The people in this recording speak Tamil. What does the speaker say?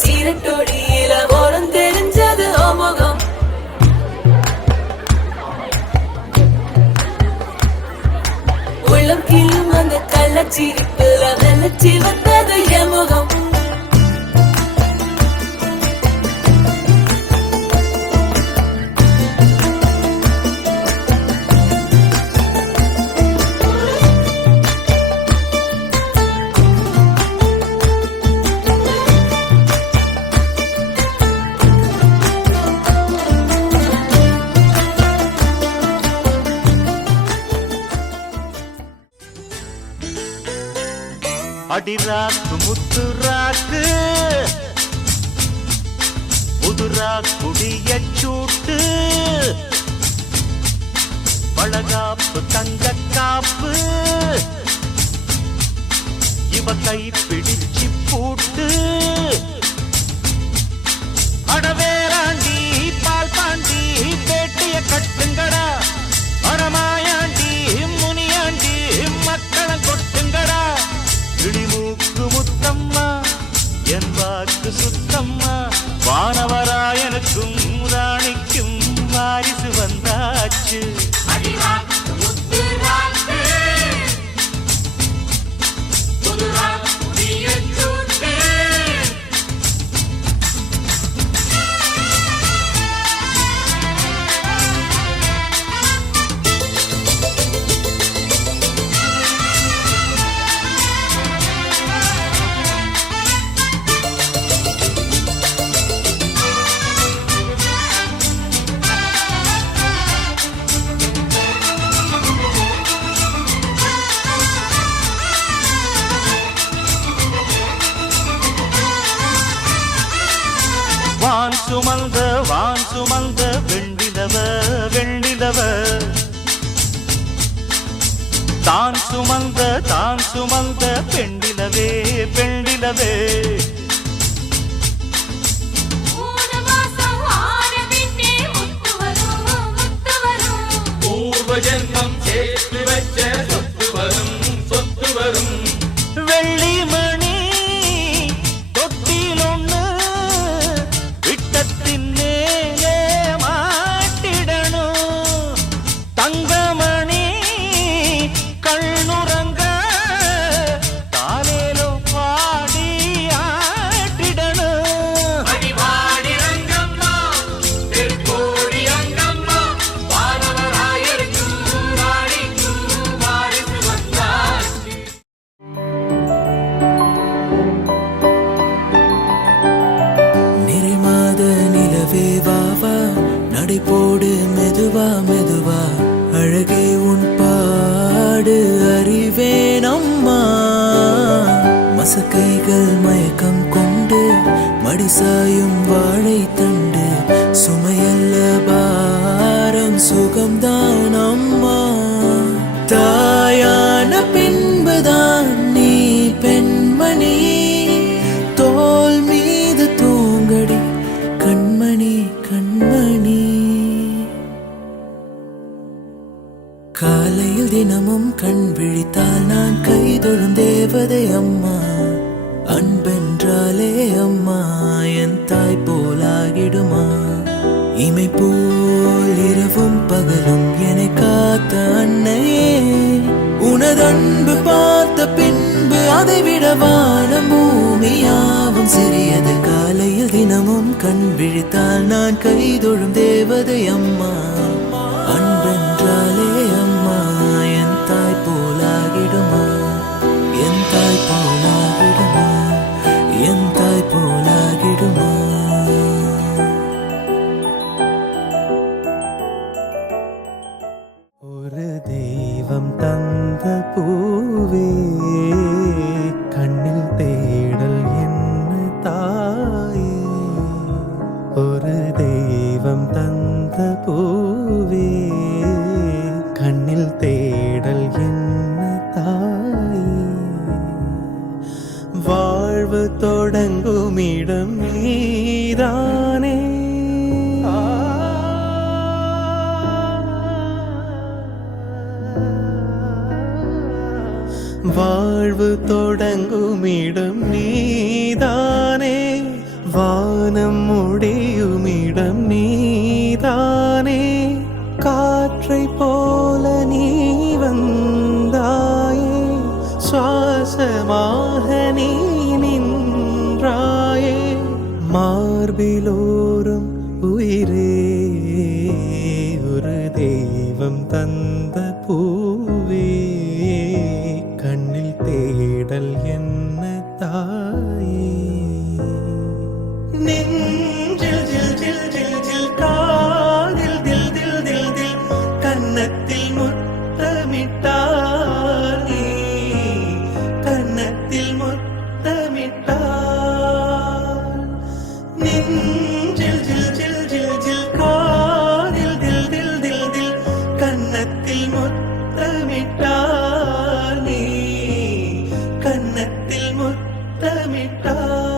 சீரட்டொடியில ஓரம் தெரிஞ்சது முகம். உள்ளம் கீழும் அந்த கள்ளச்சிரிப்புல வெள்ளச்சி வந்தது என் முகம். அடிராக்கு முத்துராக்கு புதுரா குடிய சூட்டு பழகாப்பு தங்க காப்பு இவ கை பிடிச்சு பூட்டு அடவேராண்டி பால் பாண்டி பேட்டிய கட்டுங்கடா அடமாயாண்டி முனியாண்டி மக்களை கொட்டுங்கடா இடிமூக்கு முத்தம்மா என் வாக்கு சுத்தம்மா வானவராயனுக்கும் ராணிக்கும் வாரிசு வந்தாச்சு. வான் சுமந்த வெண்டிலவ வெண்டிலவ தான் சுமந்த பெண்டிலவே பெண்டிலவே பூர்வஜன்மம் சேர்த்து வச்ச சொத்து வரும் சொத்து வரும். வெள்ளி மணி தொட்டிலொன்னு விட்டத்தின் மேலே மாட்டிடணும். தங்கமணி கண்ணுறங்க தாலேலோ பாடி ஆட்டிடணும். அடிவாடி ரங்கம்மா திருக்கோடி அங்கம்மா வானவராயருக்கும் ராணிக்கும் வாரிசு வந்தாச்சு. நிறைமாத நிலவே வாவா நடை போடு மெதுவா மெதுவா அழகே உன் பாடு அறிவேனம்மா. மசக்கைகள் மயக்கம் கொண்டு மடிசாயும் வாழை தண்டு சுமையல்ல பாரம் சுகம்தான் அம்மா. தாயான பின்புதான் நீ பெண்மணி தோல் மீது தூங்கடி கண்மணி கண்மணி. காலையில் தினமும் கண் விழித்தால் நான் கைதொழும் தேவதை அம்மா. அன்பென்றாலே அம்மா என் தாய் போலாகிடுமா. இமை போல் இரவும் பகலும் என்னை காத்த அன்னையே உனதன்பு பார்த்த பின்பு அதை விட வானம் பூமியாவும் சிறியது. காலையில் தினமும் கண் விழித்தால் நான் கைதொழும் தேவதை அம்மா. அன்பென்றாலே அம்மா என் தாய் போலாகிடுமா என் தாய் போலாகிடுமா என் தாய் போலாகிடுமா. ஒரு தெய்வம் தந்த பூவே கண்ணில் தேடல் என்ன தாயே. ஒரு தெய்வம் தந்த பூவே கண்ணில் தேடல் என்ன தாயே. வாழ்வு தொடங்கும் இடம் நீதானே. வாழ்வு தொடங்கும் இடம் நீதானே. வானம் முடியுமிடம் நீதானே காற்றை போல நீ வந்தாயே சுவாசமாக நீ நின்றாயே மார்பிலோரும் உயிரே ஒரு தெய்வம் தந்த பூவே கண்ணில் தேடல் என்ன தாயே நெஞ்சில் ஜில் ஜில் ஜில் ஜில் காதில் தில் தில் தில் தில் கன்னத்தில் முத்தமிட்டார் நீ கன்னத்தில் முத்தமிட்டார் நெஞ்சில் ஜில் ஜில் ஜில் ஜில் காதில் தில் தில் தில் தில் கன்னத்தில் முத்தமிட்டார் நீ கன்னத்தில் முத்தமிட்டார்